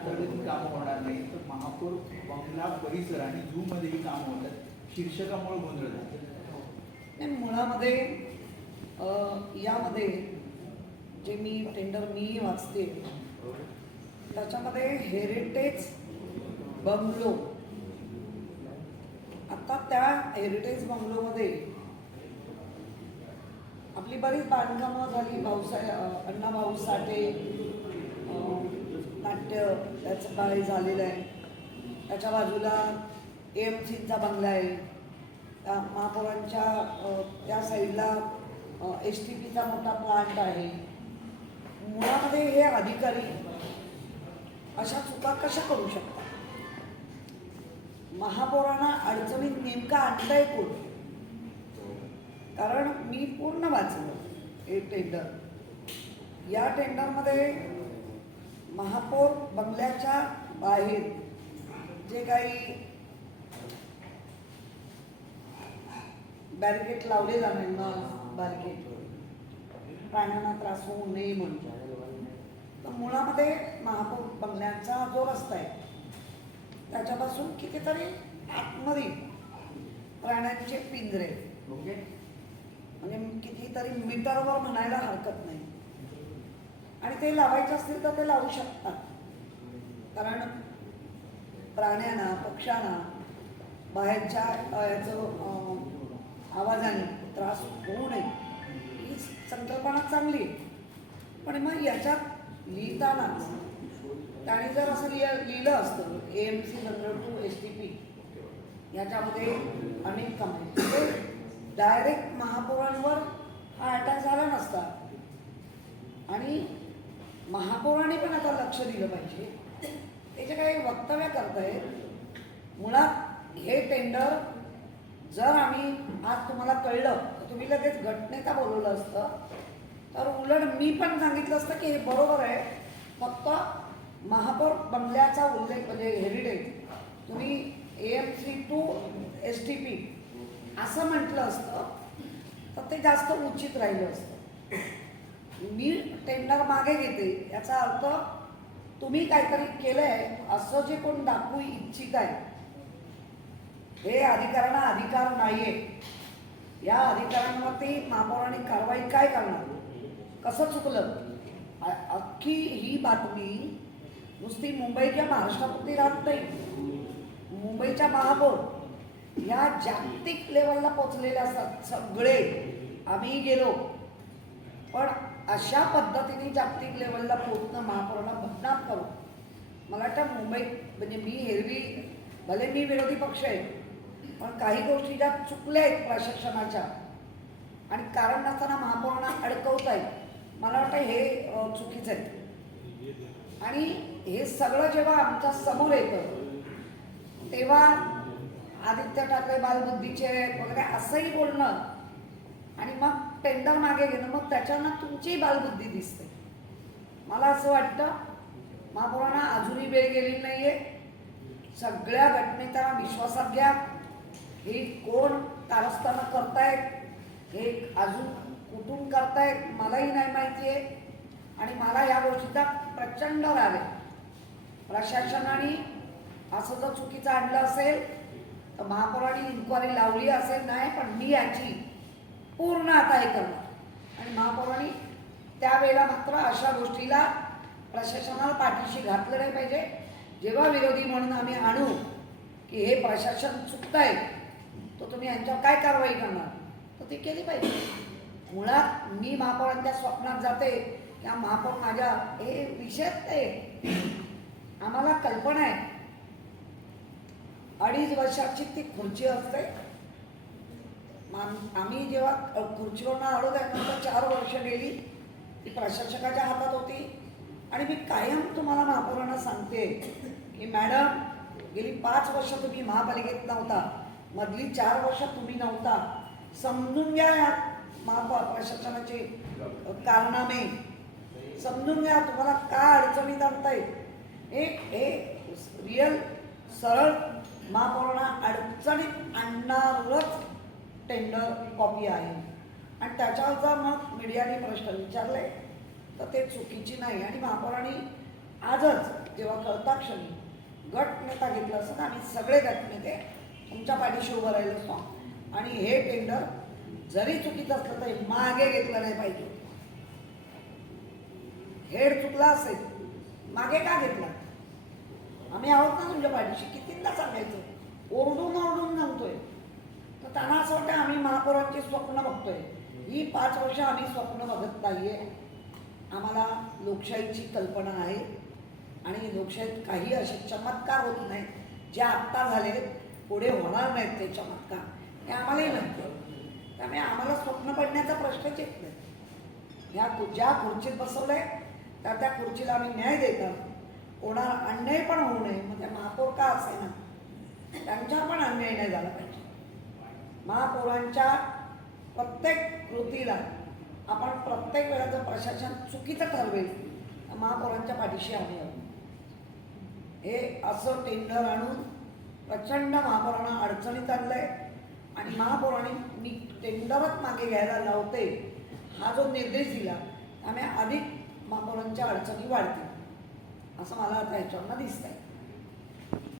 अंतर्गत ही कामं होणार नाही, तर महापौर बंगला परिसर आणि झूमध्ये ही कामं होतात, शीर्षकामुळे गोंधळ झाला. मुळामध्ये यामध्ये जे टेंडर मी वाचते त्याच्यामध्ये हेरिटेज बंगलो, आता त्या हेरिटेज बंगलोमध्ये आपली बरीच बांधकामं झाली. अण्णाभाऊ साठे नाट्य त्याचं काय झालेलं आहे. त्याच्या बाजूला AMCचा बंगला आहे. त्या महापौरांच्या त्या साईडला STPचा मोठा प्लांट आहे. मुळामध्ये हे अधिकारी अशा चुका कशा करू शकतात? महापौरांना अडचणीत नेमका आणताय कोण? कारण मी पूर्ण वाचलं हे टेंडर. या टेंडरमध्ये महापौर बंगल्याच्या बाहेर जे काही बॅरिकेड लावले जाणार ना, बॅरिकेड प्राण्यांना त्रास होऊ नये म्हणून, तर मुळामध्ये महापौर बंगल्यांचा जो रस्ता आहे त्याच्यापासून कितीतरी आतमध्ये प्राण्यांचे पिंजरे, म्हणजे कितीतरी मीटरवर म्हणायला हरकत नाही. आणि ते लावायचे असतील तर ते लावू शकतात, कारण प्राण्यांना पक्ष्यांना बाहेरच्या याचं आवाजाने त्रास होऊ नये ही संकल्पना चांगली आहे. पण मग याच्यात लिहितानाच त्याने जर असं लिहिलं असतं AMC जनरल टू STP याच्यामध्ये अनेक कंपनी, डायरेक्ट महापौरांवर हा अटॅक झाला नसता. आणि महापौरांनी पण आता लक्ष दिलं पाहिजे. त्याचे काही वक्तव्य करतायत. मुळात हे टेंडर जर आम्ही आज तुम्हाला कळलं तर तुम्ही लगेच गटनेता बोलवलं असतं, तर उलट मी पण सांगितलं असतं की हे बरोबर आहे, फक्त महापौर बंगल्याचा उल्लेख म्हणजे हेरिटेज तुम्ही AMC टू STP असं म्हटलं असतं तर ते जास्त उचित राहिलं असतं. मी टेंडर मागे घेते याचा अर्थ तुम्ही काहीतरी केलं आहे असं जे कोण दाखवू इच्छित आहे, हे अधिकाऱ्यांना अधिकार नाही आहे. या अधिकाऱ्यांवरती महापौरांनी कारवाई काय करणार? कसं चुकलं? अख्खी ही बातमी नुसती मुंबईच्या महाराष्ट्रापुरती राहत नाही. मुंबईच्या महापौर ह्या जागतिक लेवलला पोचलेल्या असतात. सगळे आम्ही गेलो, पण अशा पद्धतीने जागतिक लेवलला पोचणं महापौरांना बदनाम करू. मला वाटतं मुंबईत म्हणजे मी एरवी भले मी विरोधी पक्ष आहे, पण काही गोष्टी ज्या चुकल्या आहेत प्रशासनाच्या आणि कारण नसताना महापौरांना अडकवत आहेत, मला वाटतं हे चुकीचं आहे. आणि हे सगळं जेव्हा आमच्या समोर येतं तेव्हा आदित्य ठाकरे बालबुद्धीचे वगैरे असंही बोलणं आणि मग टेंडर मागे घेणं, मग त्याच्यानं तुमची बालबुद्धी दिसते. मला असं वाटतं महापौरांना अजूनही वेळ गेलेली नाही आहे. सगळ्या घटनेला विश्वासात घ्या. हे कोण कारस्थानं करतायत, हे अजून कुठून करतायत मलाही नाही माहिती आहे. आणि मला या गोष्टीचा प्रचंड राग आहे. प्रशासनाने असं जर चुकीचं आणलं असेल तर महापौरांनी इन्क्वायरी लावली असेल नाही, पण मी याची पूर्ण आता हे करणार. आणि महापौरांनी त्यावेळेला मात्र अशा गोष्टीला प्रशासनाला पाठीशी घातलं नाही पाहिजे. जेव्हा विरोधी म्हणून आम्ही आणू की हे प्रशासन चुकत आहे, तर तुम्ही यांच्यावर काय कारवाई करणार, तर ती केली पाहिजे. मुळात मी महापौरांच्या स्वप्नात जाते त्या महापौर माझ्या हे विषयच आहे. आम्हाला कल्पना आहे 2.5 वर्षाची ती खुर्ची असते. आम्ही जेव्हा खुर्चीवरनं आलो त्यानंतर 4 वर्ष गेली, ती प्रशासकाच्या हातात होती. आणि मी कायम तुम्हाला महापौरांना सांगते की मॅडम गेली 5 वर्ष तुम्ही महापालिकेत नव्हता, मधली 4 वर्ष तुम्ही नव्हता, समजून घ्या या प्रशासनाचे कारनामे, समजून घ्या तुम्हाला काय अडचणीत आणताय. हे रिअल सरळ महापौरांना अडचणीत आणणारच टेंडर कॉपी आहे. आणि त्याच्यावर जर मग मीडियाने प्रश्न विचारले तर ते चुकीची नाही. आणि महापौरांनी आजच जेव्हा कळता क्षणी गट नेता घेतला असं तर आम्ही सगळे गट नेते तुमच्या पाठीशी उभं राहिलो असतो आणि हे टेंडर जरी चुकीचं असलं तरी मागे घेतलं नाही पाहिजे. हेड चुकला असेल मागे का घेतला? आम्ही आहोत ना तुमच्या पाठीशी, कितींदा सांगायचं, ओरडून ओरडून सांगतोय. तर त्यांना असं वाटतं आम्ही महापौरांची स्वप्न बघतोय. ही 5 वर्ष आम्ही स्वप्न बघत नाहीये. आम्हाला लोकशाहीची कल्पना आहे आणि लोकशाहीत काही असे चमत्कार होत नाही जे आत्ता झाले, पुढे होणार नाहीत ते चमत्कार, हे आम्हालाही माहिती आहे. त्यामुळे आम्हाला स्वप्न पडण्याचा प्रश्नच येत नाही. ज्या खुर्चीत बसवलंय त्या खुर्चीला आम्ही न्याय देतात. कोणाला अन्याय पण होऊ नये, मग त्या महापौर का असे ना, त्यांच्यावर पण अन्याय नाही झाला पाहिजे. महापौरांच्या प्रत्येक कृतीला आपण प्रत्येक वेळा जर प्रशासन चुकीचं ठरवेल तर महापौरांच्या पाठीशी आम्ही आहोत. हे असं टेंडर आणून प्रचंड महापौरांना अडचणीत आणलंय आणि महापौरांनी मी टेंडरच मागे घ्यायला लावते हा जो निर्देश दिला त्यामुळे अधिक महापौरांच्या अडचणी वाढतील असं मला आता ह्याच्यावरनं दिसतंय.